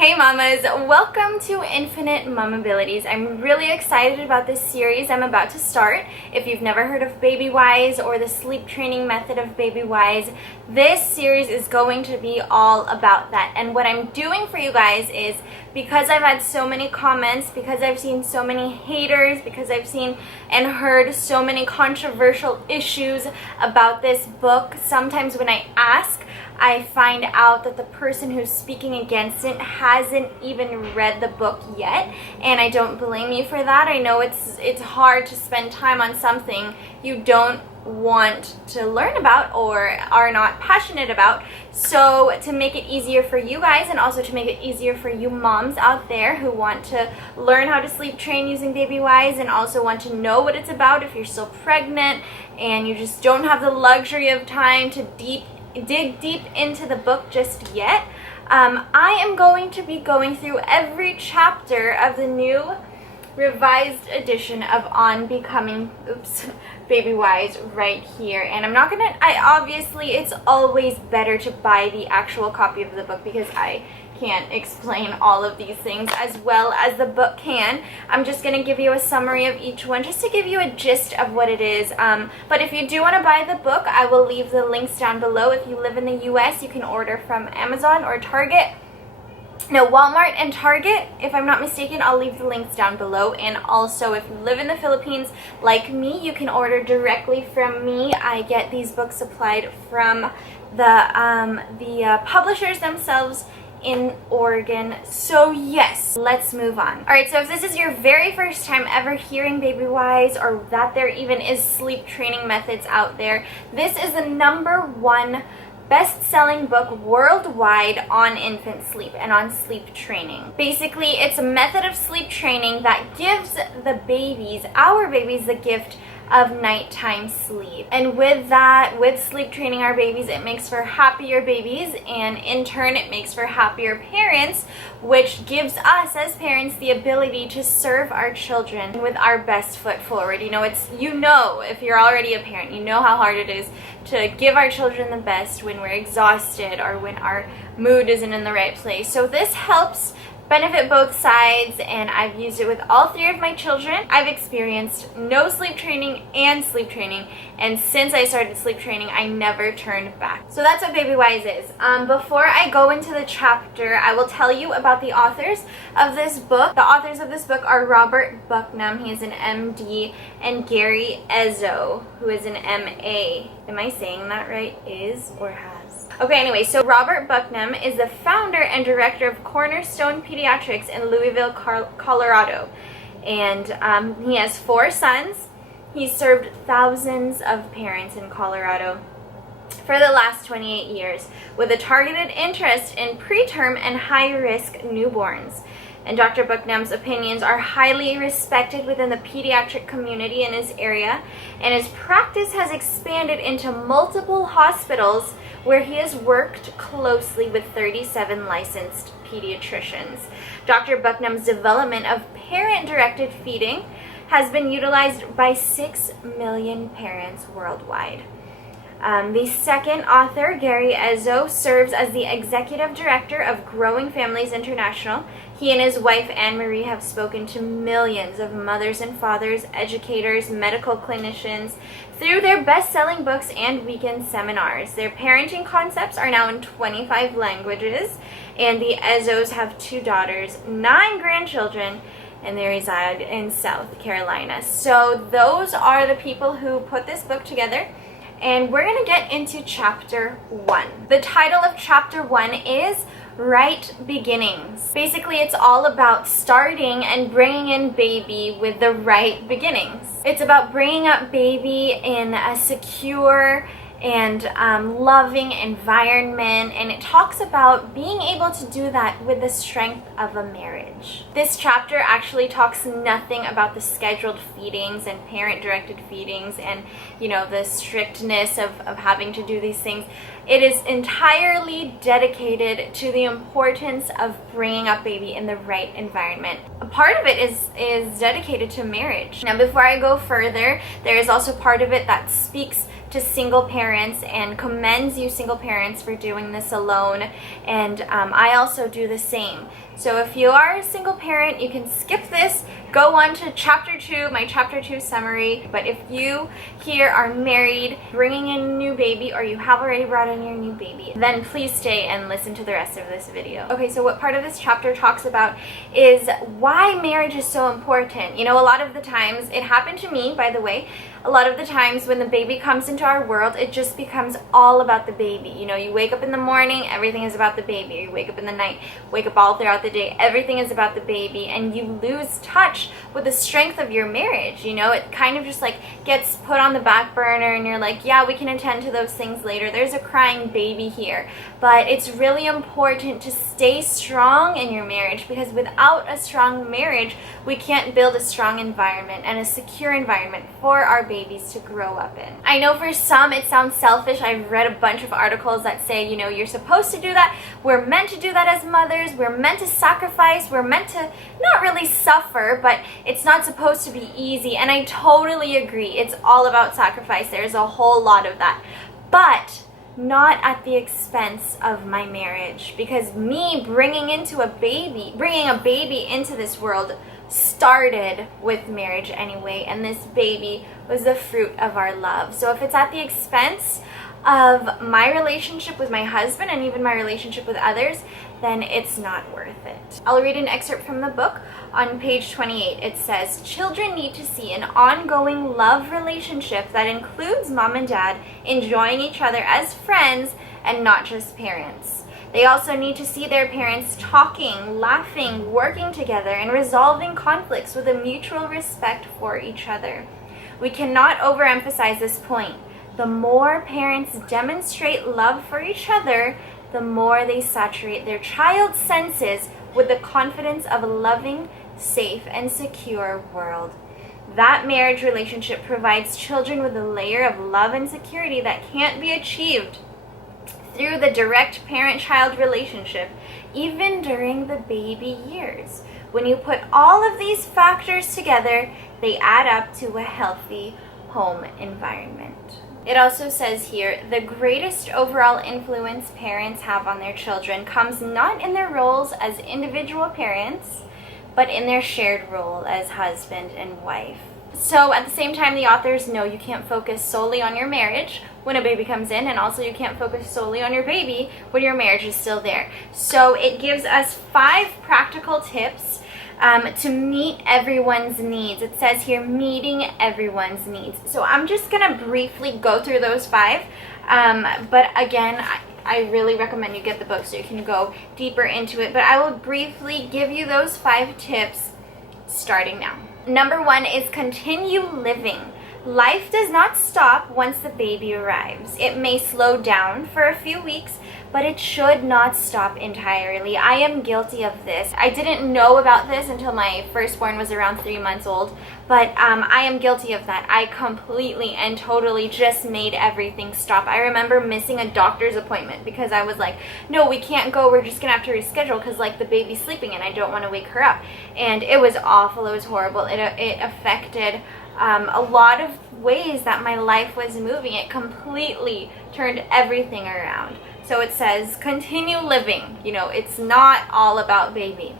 Hey mamas, welcome to Infinite Mamabilities. I'm really excited about this series I'm about to start. If you've never heard of Babywise or the sleep training method of Babywise, this series is going to be all about that. And what I'm doing for you guys is, because I've had so many comments, because I've seen so many haters, because I've seen and heard so many controversial issues about this book, sometimes when I ask, I find out that the person who's speaking against it hasn't even read the book yet, and I don't blame you for that. I know it's hard to spend time on something you don't want to learn about or are not passionate about. So to make it easier for you guys, and also to make it easier for you moms out there who want to learn how to sleep train using Babywise and also want to know what it's about if you're still pregnant and you just don't have the luxury of time to dig deep into the book just yet, I am going to be going through every chapter of the new revised edition of On Becoming Babywise right here. And I'm not gonna, obviously it's always better to buy the actual copy of the book because I can't explain all of these things as well as the book can. I'm just going to give you a summary of each one just to give you a gist of what it is. But if you do want to buy the book, I will leave the links down below. If you live in the US, you can order from Amazon or Target. No, Walmart and Target, if I'm not mistaken. I'll leave the links down below. And also, if you live in the Philippines like me, you can order directly from me. I get these books supplied from the publishers themselves in Oregon. So yes, let's move on. Alright, so if this is your very first time ever hearing Babywise, or that there even is sleep training methods out there, this is the #1 best-selling book worldwide on infant sleep and on sleep training. Basically, it's a method of sleep training that gives the babies, our babies, the gift of nighttime sleep. And with that, with sleep training our babies, it makes for happier babies, and in turn it makes for happier parents, which gives us as parents the ability to serve our children with our best foot forward. If you're already a parent, you know how hard it is to give our children the best when we're exhausted or when our mood isn't in the right place. So this helps benefit both sides, and I've used it with all 3 of my children. I've experienced no sleep training and sleep training, and since I started sleep training, I never turned back. So that's what Babywise is. Before I go into the chapter, I will tell you about the authors of this book. The authors of this book are Robert Bucknam, he is an MD, and Gary Ezzo, who is an MA. Am I saying that right? Is or has? Okay, anyway, so Robert Bucknam is the founder and director of Cornerstone Pediatrics in Louisville, Colorado. And he has 4 sons. He's served thousands of parents in Colorado for the last 28 years with a targeted interest in preterm and high-risk newborns. And Dr. Bucknam's opinions are highly respected within the pediatric community in his area, and his practice has expanded into multiple hospitals where he has worked closely with 37 licensed pediatricians. Dr. Bucknam's development of parent-directed feeding has been utilized by 6 million parents worldwide. The second author, Gary Ezzo, serves as the executive director of Growing Families International. He and his wife, Anne-Marie, have spoken to millions of mothers and fathers, educators, medical clinicians through their best-selling books and weekend seminars. Their parenting concepts are now in 25 languages, and the Ezzos have 2 daughters, 9 grandchildren, and they reside in South Carolina. So those are the people who put this book together. And we're going to get into chapter 1. The title of chapter 1 is Right Beginnings. Basically, it's all about starting and bringing in baby with the right beginnings. It's about bringing up baby in a secure and loving environment, and it talks about being able to do that with the strength of a marriage. This chapter actually talks nothing about the scheduled feedings and parent-directed feedings and the strictness of having to do these things. It is entirely dedicated to the importance of bringing up baby in the right environment. A part of it is dedicated to marriage. Now, before I go further, there is also part of it that speaks to single parents and commends you single parents for doing this alone, and I also do the same. So if you are a single parent, you can skip this, go on to chapter 2, my chapter 2 summary. But if you here are married, bringing in a new baby, or you have already brought in your new baby, then please stay and listen to the rest of this video. Okay, so what part of this chapter talks about is why marriage is so important. You know, a lot of the times, it happened to me, by the way, a lot of the times when the baby comes into our world, it just becomes all about the baby. You know, you wake up in the morning, everything is about the baby. You wake up in the night, wake up all throughout the day, everything is about the baby, and you lose touch with the strength of your marriage. You know, it kind of just like gets put on the back burner, and you're like, yeah, we can attend to those things later. There's a crying baby here. But it's really important to stay strong in your marriage, because without a strong marriage, we can't build a strong environment and a secure environment for our babies to grow up in. I know for some it sounds selfish. I've read a bunch of articles that say, you know, you're supposed to do that. We're meant to do that as mothers. We're meant to sacrifice. We're meant to not really suffer, but it's not supposed to be easy. And I totally agree. It's all about sacrifice. There's a whole lot of that. But not at the expense of my marriage, because me bringing a baby into this world started with marriage anyway, and this baby was the fruit of our love. So if it's at the expense of my relationship with my husband and even my relationship with others, then it's not worth it. I'll read an excerpt from the book. On page 28, it says, children need to see an ongoing love relationship that includes mom and dad enjoying each other as friends and not just parents. They also need to see their parents talking, laughing, working together, and resolving conflicts with a mutual respect for each other. We cannot overemphasize this point. The more parents demonstrate love for each other, the more they saturate their child's senses with the confidence of a loving, safe, and secure world. That marriage relationship provides children with a layer of love and security that can't be achieved through the direct parent-child relationship, even during the baby years. When you put all of these factors together, they add up to a healthy home environment. It also says here, the greatest overall influence parents have on their children comes not in their roles as individual parents, but in their shared role as husband and wife. So at the same time, the authors know you can't focus solely on your marriage when a baby comes in, and also you can't focus solely on your baby when your marriage is still there. So it gives us 5 practical tips to meet everyone's needs. It says here, meeting everyone's needs. So I'm just gonna briefly go through those 5, but again, I really recommend you get the book so you can go deeper into it. But I will briefly give you those 5 tips starting now. Number 1 is continue living. Life does not stop once the baby arrives. It may slow down for a few weeks, but it should not stop entirely. I am guilty of this. I didn't know about this until my firstborn was around 3 months old, but I am guilty of that. I completely and totally just made everything stop. I remember missing a doctor's appointment because I was like, no, we can't go. We're just gonna have to reschedule because like the baby's sleeping and I don't want to wake her up. And it was awful. It was horrible. It affected a lot of ways that my life was moving. It completely turned everything around. So it says, continue living. You know, it's not all about baby,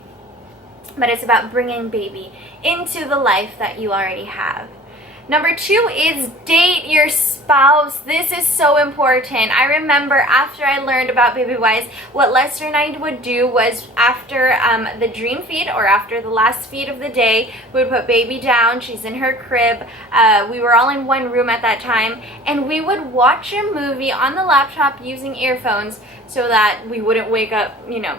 but it's about bringing baby into the life that you already have. Number 2 is date your spouse. This is so important. I remember after I learned about Babywise, what Lester and I would do was after the dream feed or after the last feed of the day, we would put baby down. She's in her crib. We were all in one room at that time, and we would watch a movie on the laptop using earphones so that we wouldn't wake up, you know,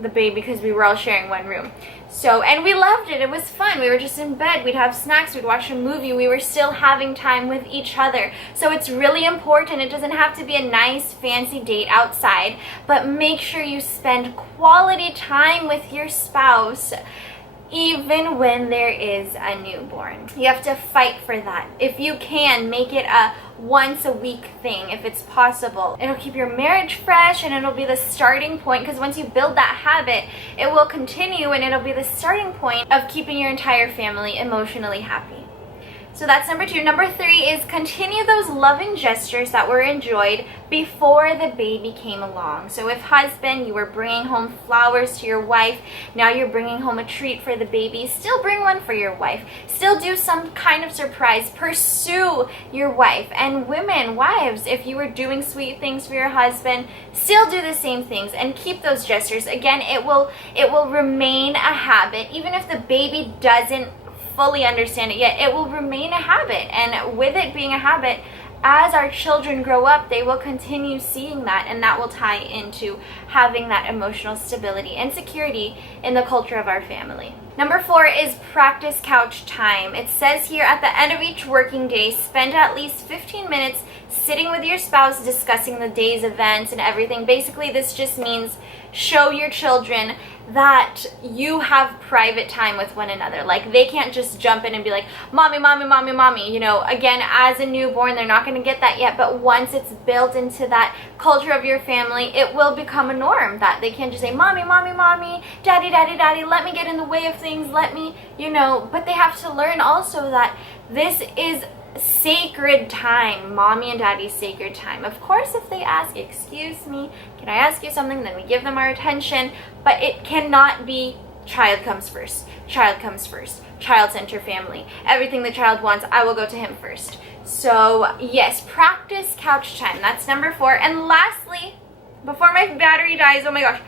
the baby because we were all sharing one room. So, and we loved it. It was fun. We were just in bed. We'd have snacks. We'd watch a movie. We were still having time with each other. So it's really important. It doesn't have to be a nice, fancy date outside, but make sure you spend quality time with your spouse even when there is a newborn. You have to fight for that. If you can, make it a once a week thing if it's possible. It'll keep your marriage fresh and it'll be the starting point, because once you build that habit, it will continue and it'll be the starting point of keeping your entire family emotionally happy. So that's number 2. Number 3 is continue those loving gestures that were enjoyed before the baby came along. So if husband, you were bringing home flowers to your wife, now you're bringing home a treat for the baby, still bring one for your wife. Still do some kind of surprise. Pursue your wife. And women, wives, if you were doing sweet things for your husband, still do the same things and keep those gestures. Again, it will remain a habit. Even if the baby doesn't fully understand it yet, it will remain a habit. And with it being a habit, as our children grow up, they will continue seeing that, and that will tie into having that emotional stability and security in the culture of our family. Number 4 is practice couch time. It says here, at the end of each working day, spend at least 15 minutes sitting with your spouse discussing the day's events and everything. Basically, this just means show your children that you have private time with one another. Like, they can't just jump in and be like, mommy, mommy, mommy, mommy. You know, again, as a newborn, they're not going to get that yet, but once it's built into that culture of your family, it will become a norm that they can't just say, mommy, mommy, mommy, daddy, daddy, daddy, let me get in the way of things, let me, you know, but they have to learn also that this is sacred time, mommy and daddy's sacred time. Of course, if they ask, excuse me, can I ask you something, then we give them our attention, but it cannot be child comes first, child comes first, child-centered family. Everything the child wants, I will go to him first. So yes, practice couch time. That's number 4. And lastly, before my battery dies, oh my gosh,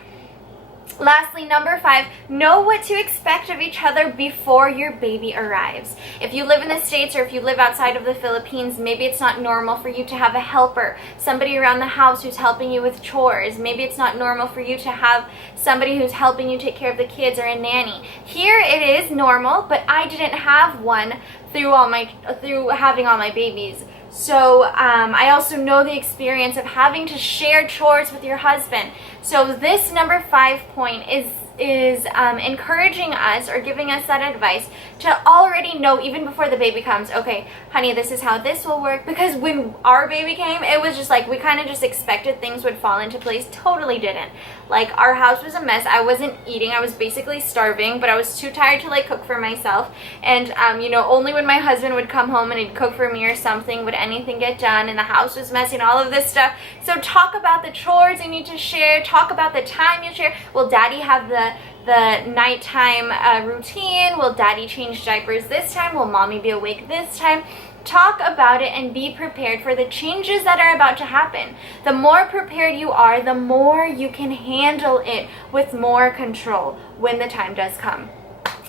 lastly, number 5, know what to expect of each other before your baby arrives. If you live in the States or if you live outside of the Philippines, maybe it's not normal for you to have a helper, somebody around the house who's helping you with chores. Maybe it's not normal for you to have somebody who's helping you take care of the kids or a nanny. Here it is normal, but I didn't have one through having all my babies. So I also know the experience of having to share chores with your husband. So this number 5 point is encouraging us or giving us that advice to already know, even before the baby comes, okay, honey, this is how this will work. Because when our baby came, it was just like we kind of just expected things would fall into place. Totally didn't. Like, our house was a mess. I wasn't eating. I was basically starving, but I was too tired to like cook for myself. And you know, only when my husband would come home and he'd cook for me or something would anything get done, and the house was messy and all of this stuff. So talk about the chores you need to share. Talk about the time you share. Will daddy have the nighttime routine? Will daddy change diapers this time? Will mommy be awake this time? Talk about it and be prepared for the changes that are about to happen. The more prepared you are, the more you can handle it with more control when the time does come.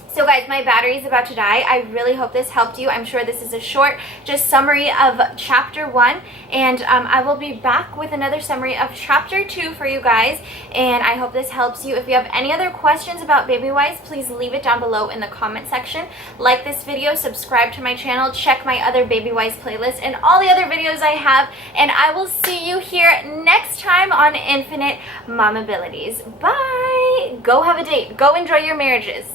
So guys, my battery is about to die. I really hope this helped you. I'm sure this is a short just summary of chapter 1, and I will be back with another summary of chapter 2 for you guys, and I hope this helps you. If you have any other questions about Babywise, please leave it down below in the comment section. Like this video, subscribe to my channel, check my other Babywise playlist and all the other videos I have, and I will see you here next time on Infinite Mamabilities. Bye! Go have a date. Go enjoy your marriages.